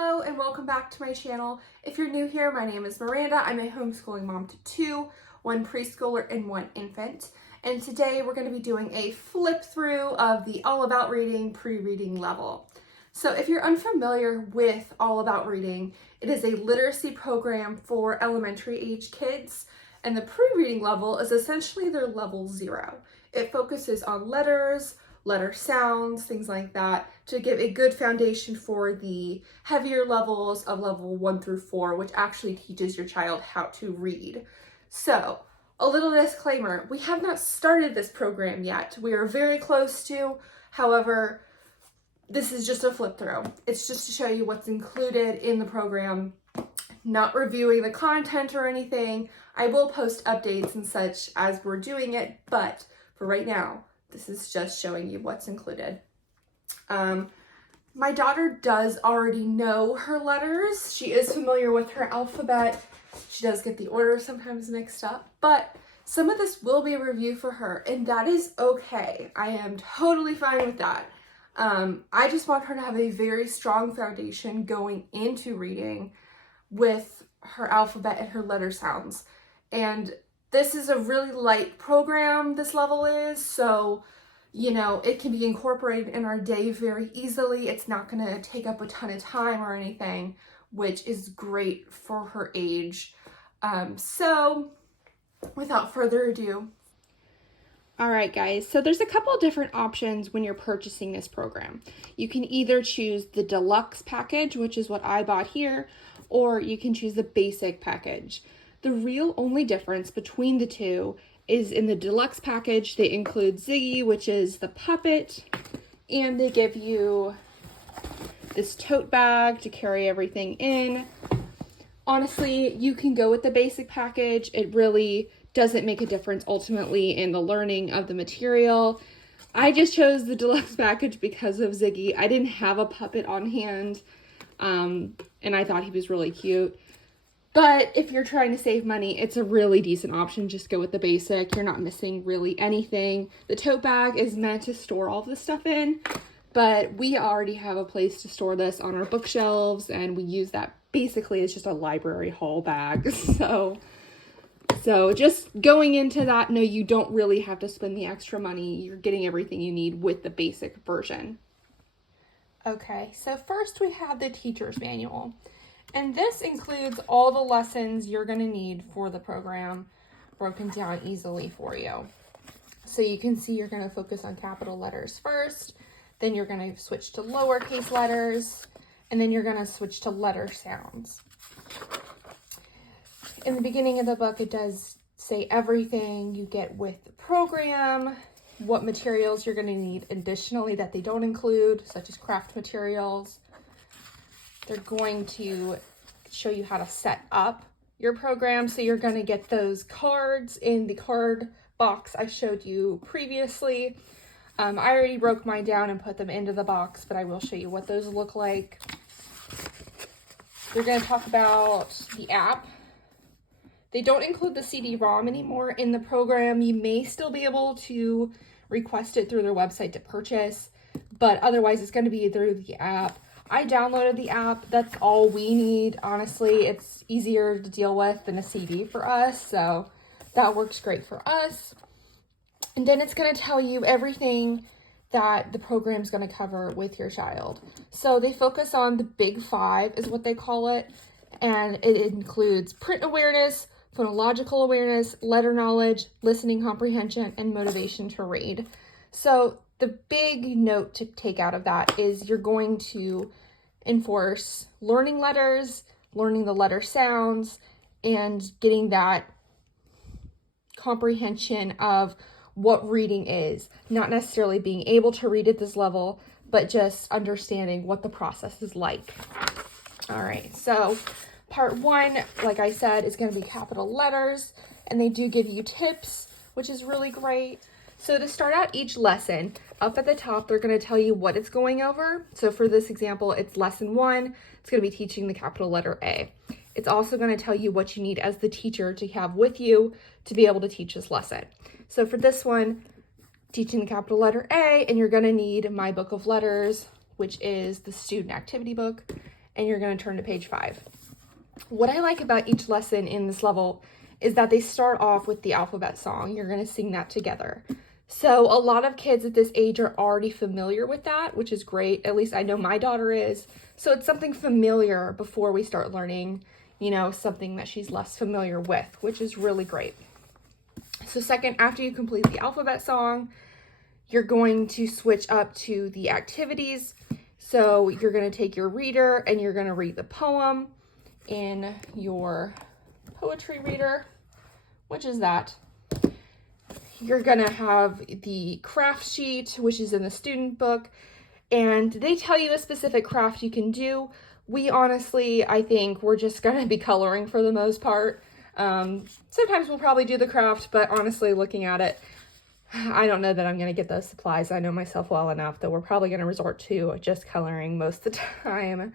Hello and welcome back to my channel. If you're new here, my name is Miranda. I'm a homeschooling mom to two, one preschooler and one infant. And today we're going to be doing a flip through of the All About Reading pre-reading level. So if you're unfamiliar with All About Reading, it is a literacy program for elementary age kids, and the pre-reading level is essentially their level 0. It focuses on letters, letter sounds, things like that, to give a good foundation for the heavier levels of level 1 through 4, which actually teaches your child how to read. So, a little disclaimer, we have not started this program yet. We are very close to, however, this is just a flip through. It's just to show you what's included in the program, not reviewing the content or anything. I will post updates and such as we're doing it, but for right now, this is just showing you what's included. My daughter does already know her letters. She is familiar with her alphabet. She does get the order sometimes mixed up, but some of this will be a review for her, and that is okay. I am totally fine with that. I just want her to have a very strong foundation going into reading with her alphabet and her letter sounds. And this is a really light program, this level is, so, you know, it can be incorporated in our day very easily. It's not going to take up a ton of time or anything, which is great for her age. So, without further ado. All right, guys, so there's a couple of different options when you're purchasing this program. You can either choose the Deluxe package, which is what I bought here, or you can choose the Basic package. The real only difference between the two is in the Deluxe package, they include Ziggy, which is the puppet, and they give you this tote bag to carry everything in. Honestly, you can go with the Basic package. It really doesn't make a difference ultimately in the learning of the material. I just chose the Deluxe package because of Ziggy. I didn't have a puppet on hand, and I thought he was really cute. But if you're trying to save money, it's a really decent option. Just go with the Basic. You're not missing really anything. The tote bag is meant to store all of this stuff in, but we already have a place to store this on our bookshelves, and we use that basically as just a library haul bag. So just going into that, no, you don't really have to spend the extra money. You're getting everything you need with the Basic version. Okay, so first we have the teacher's manual. And this includes all the lessons you're going to need for the program, broken down easily for you. So you can see you're going to focus on capital letters first, then you're going to switch to lowercase letters, and then you're going to switch to letter sounds. In the beginning of the book, it does say everything you get with the program, what materials you're going to need additionally that they don't include, such as craft materials. They're going to show you how to set up your program. So you're going to get those cards in the card box I showed you previously. I already broke mine down and put them into the box, but I will show you what those look like. They're going to talk about the app. They don't include the CD-ROM anymore in the program. You may still be able to request it through their website to purchase, but otherwise it's going to be through the app. I downloaded the app. That's all we need. Honestly, it's easier to deal with than a CD for us, so that works great for us. And then it's going to tell you everything that the program's going to cover with your child. So they focus on the big 5 is what they call it, and it includes print awareness, phonological awareness, letter knowledge, listening comprehension, and motivation to read. So the big note to take out of that is you're going to enforce learning letters, learning the letter sounds, and getting that comprehension of what reading is. Not necessarily being able to read at this level, but just understanding what the process is like. All right, so part 1, like I said, is going to be capital letters, and they do give you tips, which is really great. So to start out each lesson, up at the top, they're going to tell you what it's going over. So for this example, it's lesson 1. It's going to be teaching the capital letter A. It's also going to tell you what you need as the teacher to have with you to be able to teach this lesson. So for this one, teaching the capital letter A, and you're going to need My Book of Letters, which is the student activity book, and you're going to turn to page 5. What I like about each lesson in this level is that they start off with the alphabet song. You're going to sing that together. So a lot of kids at this age are already familiar with that, which is great. At least I know my daughter is. So it's something familiar before we start learning, you know, something that she's less familiar with, which is really great. So second, after you complete the alphabet song, you're going to switch up to the activities. So you're going to take your reader and you're going to read the poem in your poetry reader, which is that. You're going to have the craft sheet, which is in the student book, and they tell you a specific craft you can do. We honestly, I think we're just going to be coloring for the most part. Sometimes we'll probably do the craft, but honestly, looking at it, I don't know that I'm going to get those supplies. I know myself well enough that we're probably going to resort to just coloring most of the time.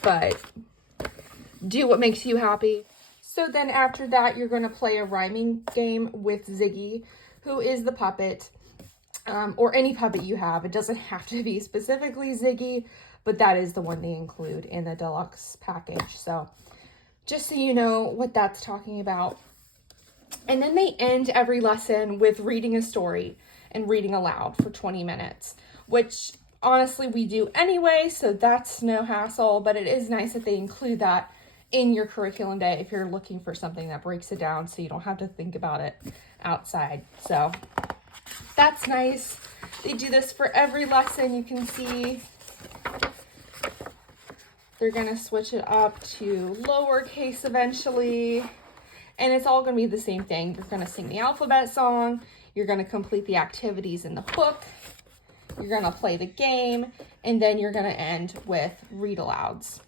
But do what makes you happy. So then after that, you're going to play a rhyming game with Ziggy, who is the puppet, or any puppet you have. It doesn't have to be specifically Ziggy, but that is the one they include in the deluxe package. So just so you know what that's talking about. And then they end every lesson with reading a story and reading aloud for 20 minutes, which honestly we do anyway, so that's no hassle, but it is nice that they include that in your curriculum day if you're looking for something that breaks it down so you don't have to think about it outside. So that's nice. They do this for every lesson. You can see they're going to switch it up to lowercase eventually, and it's all going to be the same thing. You're going to sing the alphabet song, you're going to complete the activities in the book, you're going to play the game, and then you're going to end with read alouds.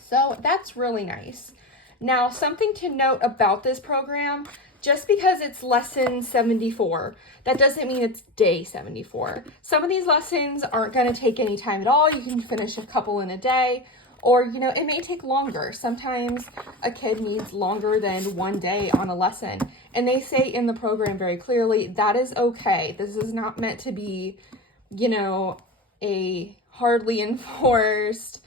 So that's really nice. Now, something to note about this program, just because it's lesson 74, that doesn't mean it's day 74. Some of these lessons aren't going to take any time at all. You can finish a couple in a day, or, you know, it may take longer. Sometimes a kid needs longer than one day on a lesson. And they say in the program very clearly, that is okay. This is not meant to be, you know, a hardly enforced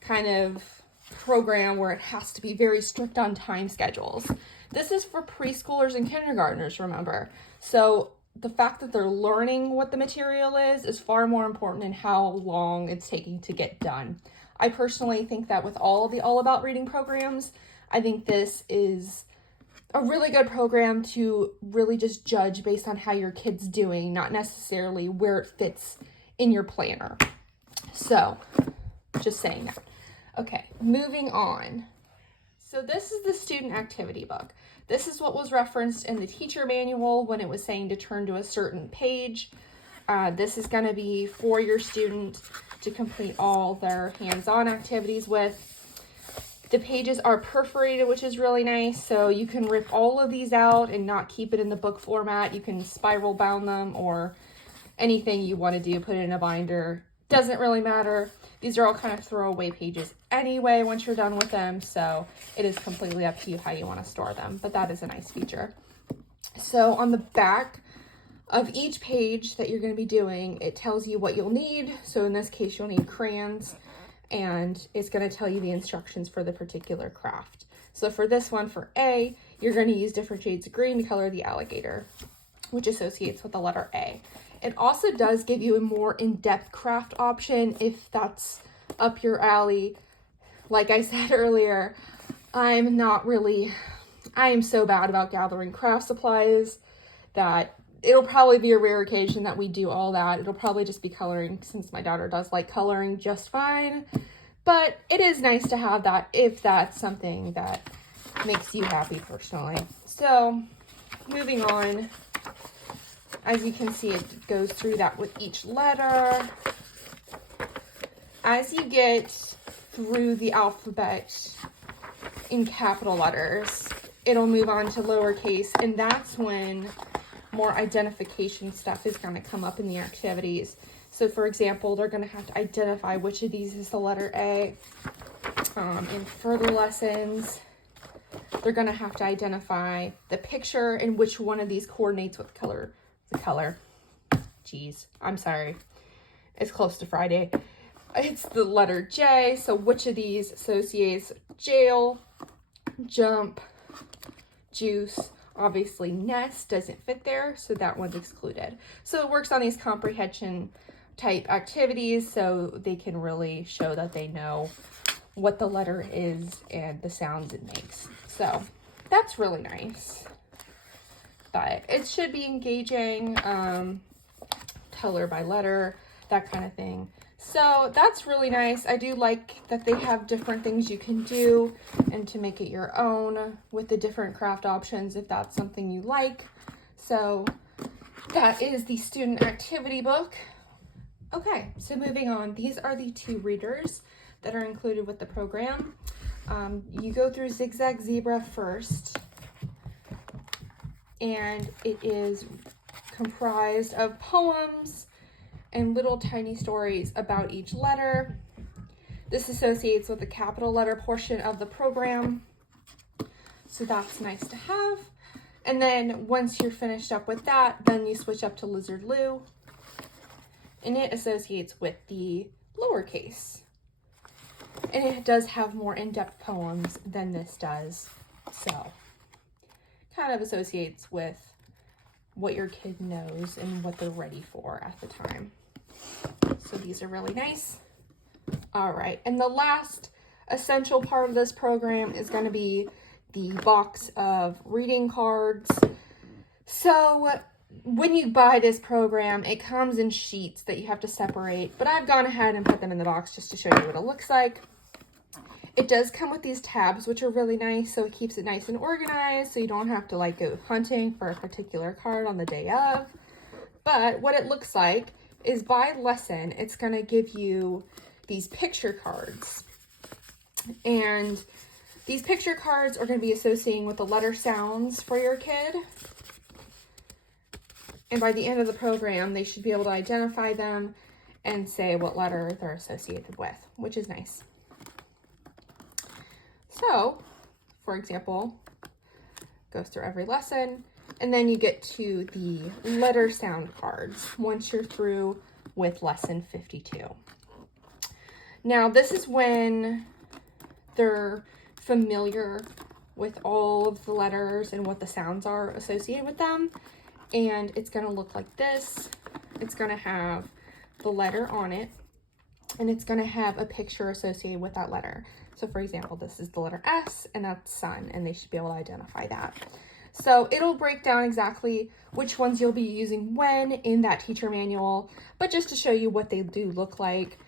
kind of program where it has to be very strict on time schedules. This is for preschoolers and kindergartners, remember. So the fact that they're learning what the material is far more important than how long it's taking to get done. I personally think that with all the All About Reading programs, I think this is a really good program to really just judge based on how your kid's doing, not necessarily where it fits in your planner. So just saying that. Okay, moving on. So this is the student activity book. This is what was referenced in the teacher manual when it was saying to turn to a certain page. This is going to be for your student to complete all their hands-on activities with. The pages are perforated, which is really nice, so you can rip all of these out and not keep it in the book format. You can spiral bound them or anything you want to do, put it in a binder. Doesn't really matter. These are all kind of throwaway pages anyway once you're done with them, so it is completely up to you how you want to store them, but that is a nice feature. So on the back of each page that you're going to be doing, it tells you what you'll need. So in this case, you'll need crayons, and it's going to tell you the instructions for the particular craft. So for this one, for A, you're going to use different shades of green to color the alligator, which associates with the letter A. It also does give you a more in-depth craft option if that's up your alley. Like I said earlier, I am so bad about gathering craft supplies that it'll probably be a rare occasion that we do all that. It'll probably just be coloring, since my daughter does like coloring just fine. But it is nice to have that if that's something that makes you happy personally. So moving on. As you can see, it goes through that with each letter. As you get through the alphabet in capital letters, it'll move on to lowercase, and that's when more identification stuff is going to come up in the activities. So for example, they're going to have to identify which of these is the letter A. In further lessons, they're going to have to identify the picture and which one of these coordinates with the color. Geez, I'm sorry. It's close to Friday. It's the letter J. So which of these associates jail, jump, juice? Obviously nest doesn't fit there, so that one's excluded. So it works on these comprehension type activities so they can really show that they know what the letter is and the sounds it makes. So that's really nice. But it should be engaging, color by letter, that kind of thing. So that's really nice. I do like that they have different things you can do and to make it your own with the different craft options if that's something you like. So that is the student activity book. Okay, so moving on. These are the 2 readers that are included with the program. You go through Zigzag Zebra first, and it is comprised of poems and little tiny stories about each letter. This associates with the capital letter portion of the program, so that's nice to have. And then once you're finished up with that, then you switch up to Lizard Lou, and it associates with the lowercase. And it does have more in-depth poems than this does, so kind of associates with what your kid knows and what they're ready for at the time. So these are really nice. All right, and the last essential part of this program is going to be the box of reading cards. So when you buy this program, it comes in sheets that you have to separate, but I've gone ahead and put them in the box just to show you what it looks like. It does come with these tabs, which are really nice, so it keeps it nice and organized, so you don't have to like go hunting for a particular card on the day of. But what it looks like is by lesson, it's going to give you these picture cards. And these picture cards are going to be associating with the letter sounds for your kid. And by the end of the program, they should be able to identify them and say what letter they're associated with, which is nice. So, for example, goes through every lesson, and then you get to the letter sound cards once you're through with lesson 52. Now, this is when they're familiar with all of the letters and what the sounds are associated with them. And it's going to look like this. It's going to have the letter on it, and it's going to have a picture associated with that letter. So for example, this is the letter S, and that's sun, and they should be able to identify that. So it'll break down exactly which ones you'll be using when in that teacher manual, but just to show you what they do look like.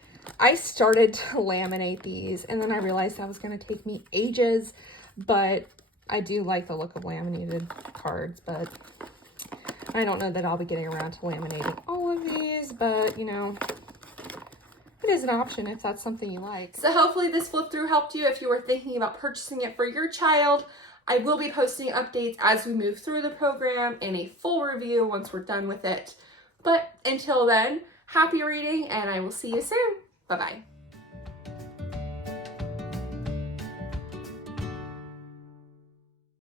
I started to laminate these, and then I realized that was going to take me ages, but I do like the look of laminated cards, but I don't know that I'll be getting around to laminating all of these, but you know, it is an option if that's something you like. So hopefully this flip through helped you if you were thinking about purchasing it for your child. I will be posting updates as we move through the program and a full review once we're done with it. But until then, happy reading, and I will see you soon. Bye-bye.